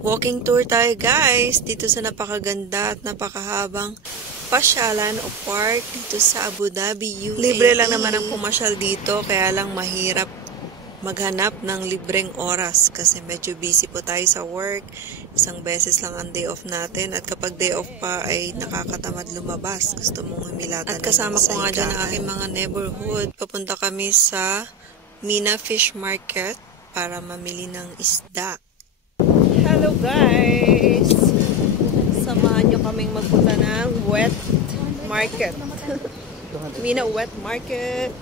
Walking tour tayo guys dito sa napakaganda at napakahabang pasyalan o park dito sa Abu Dhabi, UAE. Libre lang naman ang pumasyal dito kaya lang mahirap maghanap ng libreng oras kasi medyo busy po tayo sa work. Isang beses lang ang day off natin at kapag day off pa ay nakakatamad lumabas. Gusto mong humilatan. At kasama ko nga dyan ang aking mga neighborhood. Papunta kami sa Mina Fish Market para mamili ng isda. Hello guys! Samahan nyo kaming magpunta ng wet market. Mina Wet Market.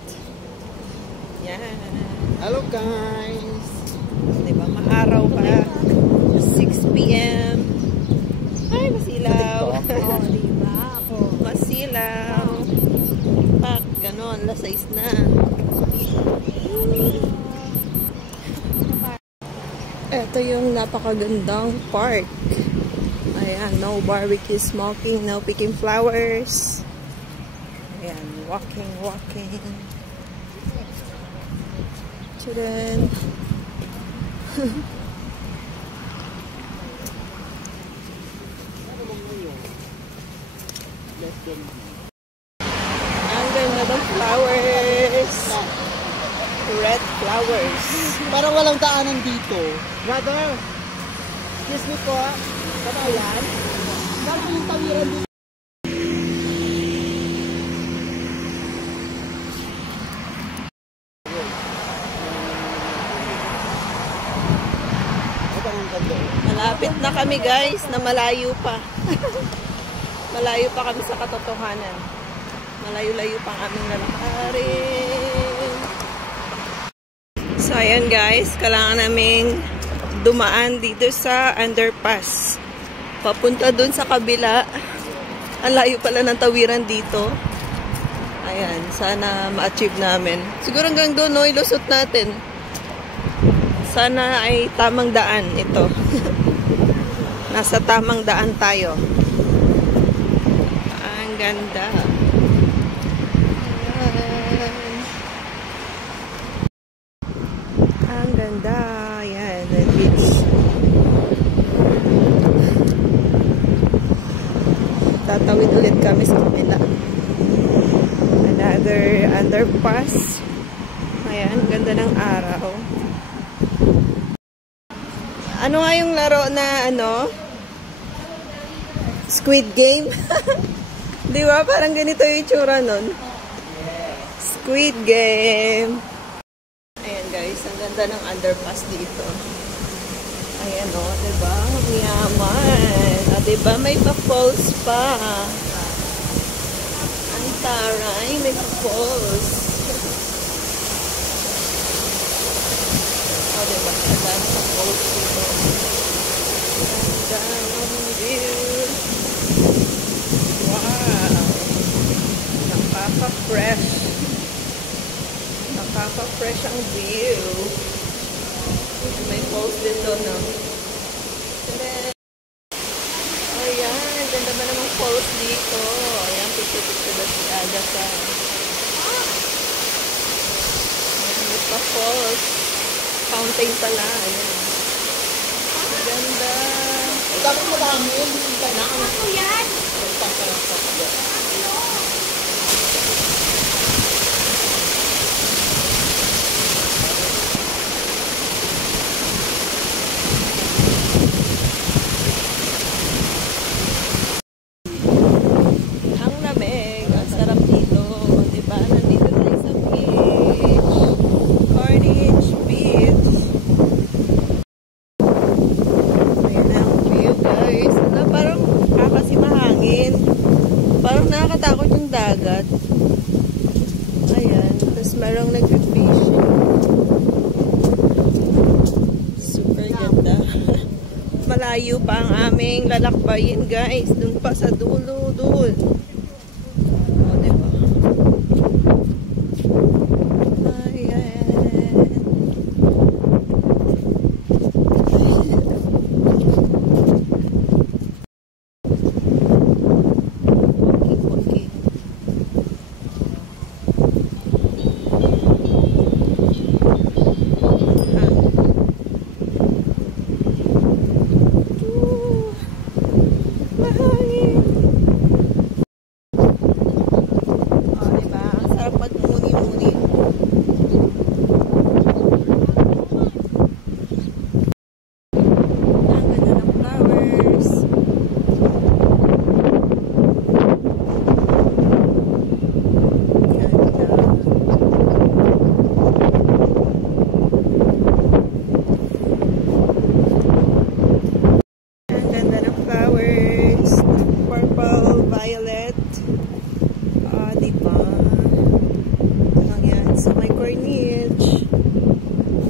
Yan. Hello guys! Diba, maaraw pa. 6 p.m. Ay, masilaw. Masilaw. Pak, ganon. Alas 6 na. Ito yung napakagandang park. Ayan, no barbecue smoking, no picking flowers. Ayan, walking. Children. Ang ganda ng flowers. Red flowers. Parang walang daanan dito. Brother, excuse me po. Tama yan? Parang yung tawiran dito. Malapit na kami guys, na malayo pa. Malayo pa kami sa katotohanan. Malayo-layo pa ang aming lalakarin. So ayan guys, kailangan naming dumaan dito sa underpass. Papunta dun sa kabila. Ang layo pala ng tawiran dito. Ayan, sana ma-achieve namin. Siguro hanggang doon, no, ilusot natin. Sana ay tamang daan ito. Nasa tamang daan tayo. Ang ganda. Ang ganda. Ayan, the beach. Tatawid ulit kami sa kabila. Another underpass. Ayan, ganda ng araw. Ano nga yung laro na ano? Squid Game? Di ba? Parang ganito yung itsura nun. Squid Game. Ayan guys, ang ganda ng underpass dito. Ayan o, diba? Yaman. O, diba? May pa-falls pa. Ang taray, may pa-falls. O, diba? Ganda ng pa-falls dito. Ganda ng view. Wow. Nakaka-fresh. Nakaka-fresh ang view. May falls dito, no? Ayan, ganda ba namang falls dito? Ayan, picture-picture na si Agatha. Ayan, may pa-falls. Fountain pala. Ayan. Ganda. Dapat marami yun. Ako yan! Ang lamig. Ang sarap dito. Diba? Nandito tayo sa beach. Carnage Beach. Ayan ang view guys. Parang kasi mahangin. Parang nakakatakot yung dagat. Ayan. Tapos merong nag-fishing. Super ganda. Malayo pa ang aming lalakbayin guys. Dun pa sa dulo dun. O, diba? Ayan. Okay.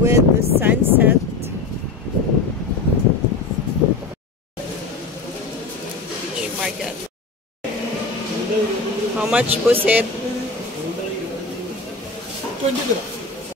with the sunset. Fish market. How much pusit? 20 dirham.